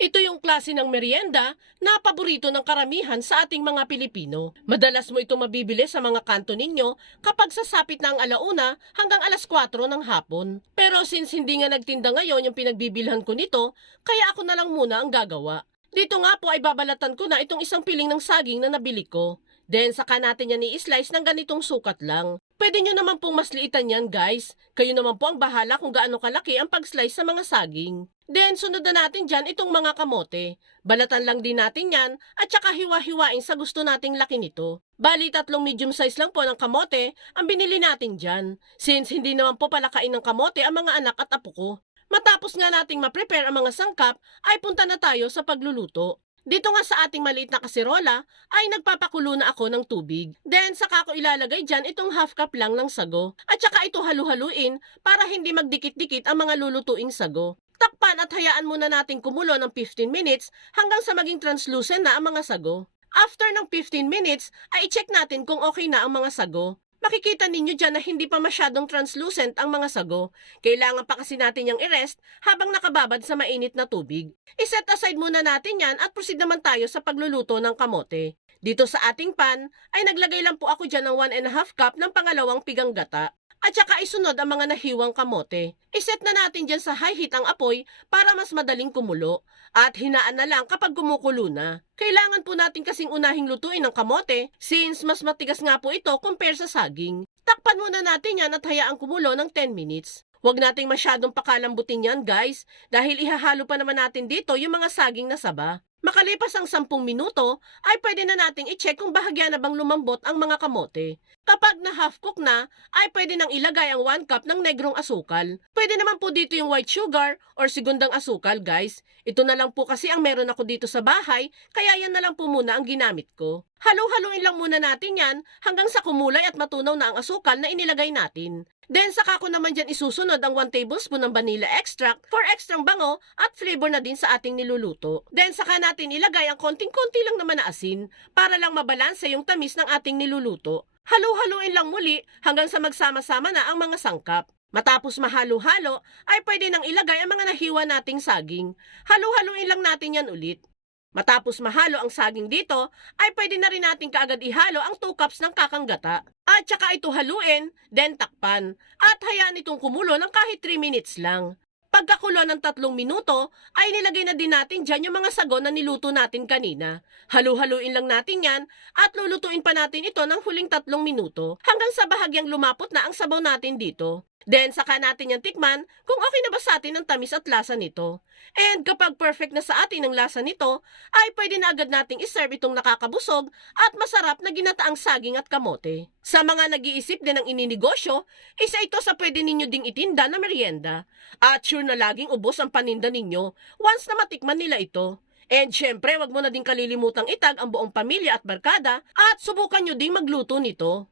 Ito yung klase ng merienda na paborito ng karamihan sa ating mga Pilipino. Madalas mo ito mabibili sa mga kanto ninyo kapag sasapit na ang alauna hanggang alas 4 ng hapon. Pero since hindi nga nagtinda ngayon yung pinagbibilhan ko nito, kaya ako na lang muna ang gagawa. Dito nga po ay babalatan ko na itong isang piling ng saging na nabili ko. Then saka natin yan i-slice ng ganitong sukat lang. Pwede nyo naman pong mas liitan yan guys. Kayo naman po ang bahala kung gaano kalaki ang pag-slice sa mga saging. Then sunod na natin dyan itong mga kamote. Balatan lang din natin yan at saka hiwa-hiwain sa gusto nating laki nito. Bali tatlong medium size lang po ng kamote ang binili natin dyan. Since hindi naman po palakain ng kamote ang mga anak at apo ko. Matapos nga nating ma-prepare ang mga sangkap ay punta na tayo sa pagluluto. Dito nga sa ating maliit na kaserola ay nagpapakulo na ako ng tubig. Then saka ko ilalagay dyan itong half cup lang ng sago. At saka ito halu-haluin para hindi magdikit-dikit ang mga lulutuing sago. Takpan at hayaan muna natin kumulo ng 15 minutes hanggang sa maging translucent na ang mga sago. After ng 15 minutes ay i-check natin kung okay na ang mga sago. Makikita ninyo dyan na hindi pa masyadong translucent ang mga sago. Kailangan pa kasi natin yung i-rest habang nakababad sa mainit na tubig. I-set aside muna natin yan at proceed naman tayo sa pagluluto ng kamote. Dito sa ating pan ay naglagay lang po ako dyan ng 1 and a half cup ng pangalawang pigang gata. At saka isunod ang mga nahiwang kamote. Iset na natin dyan sa high heat ang apoy para mas madaling kumulo. At hinaan na lang kapag kumukulo na. Kailangan po natin kasing unahing lutuin ang kamote since mas matigas nga po ito compare sa saging. Takpan muna natin yan at hayaang kumulo ng 10 minutes. Huwag nating masyadong pakalambutin yan guys dahil ihahalo pa naman natin dito yung mga saging na saba. Makalipas ang 10 minuto, ay pwede na nating i-check kung bahagya na bang lumambot ang mga kamote. Kapag na half cook na, ay pwede nang ilagay ang 1 cup ng negrong asukal. Pwede naman po dito yung white sugar or segundang asukal guys. Ito na lang po kasi ang meron ako dito sa bahay, kaya yan na lang po muna ang ginamit ko. Halo-haluin lang muna natin yan hanggang sa kumulay at matunaw na ang asukal na inilagay natin. Then saka ko naman dyan isusunod ang 1 tablespoon ng vanilla extract for extrang bango at flavor na din sa ating niluluto. Then saka natin ilagay ang konting-konti lang naman na asin para lang mabalanse yung tamis ng ating niluluto. Halo-haluin lang muli hanggang sa magsama-sama na ang mga sangkap. Matapos mahalo-halo, ay pwede nang ilagay ang mga nahiwa nating saging. Halo-haluin lang natin yan ulit. Matapos mahalo ang saging dito, ay pwede na rin natin kaagad ihalo ang 2 cups ng kakanggata. At saka ito haluin, then takpan. At hayaan itong kumulo ng kahit 3 minutes lang. Pagkakulo ng tatlong minuto, ay nilagay na din natin dyan yung mga sago na niluto natin kanina. Halu-haluin lang natin yan at lulutuin pa natin ito ng huling tatlong minuto hanggang sa bahagyang lumapot na ang sabaw natin dito. Then saka natin yan tikman kung okay na ba sa atin ang tamis at lasa nito. And kapag perfect na sa atin ang lasa nito, ay pwede na agad nating iserve itong nakakabusog at masarap na ginataang saging at kamote. Sa mga nag-iisip din ng ininegosyo, isa ito sa pwede ninyo ding itinda na merienda. At sure na laging ubos ang paninda ninyo once na matikman nila ito. And syempre, wag mo na din kalilimutang itag ang buong pamilya at barkada at subukan nyo ding magluto nito.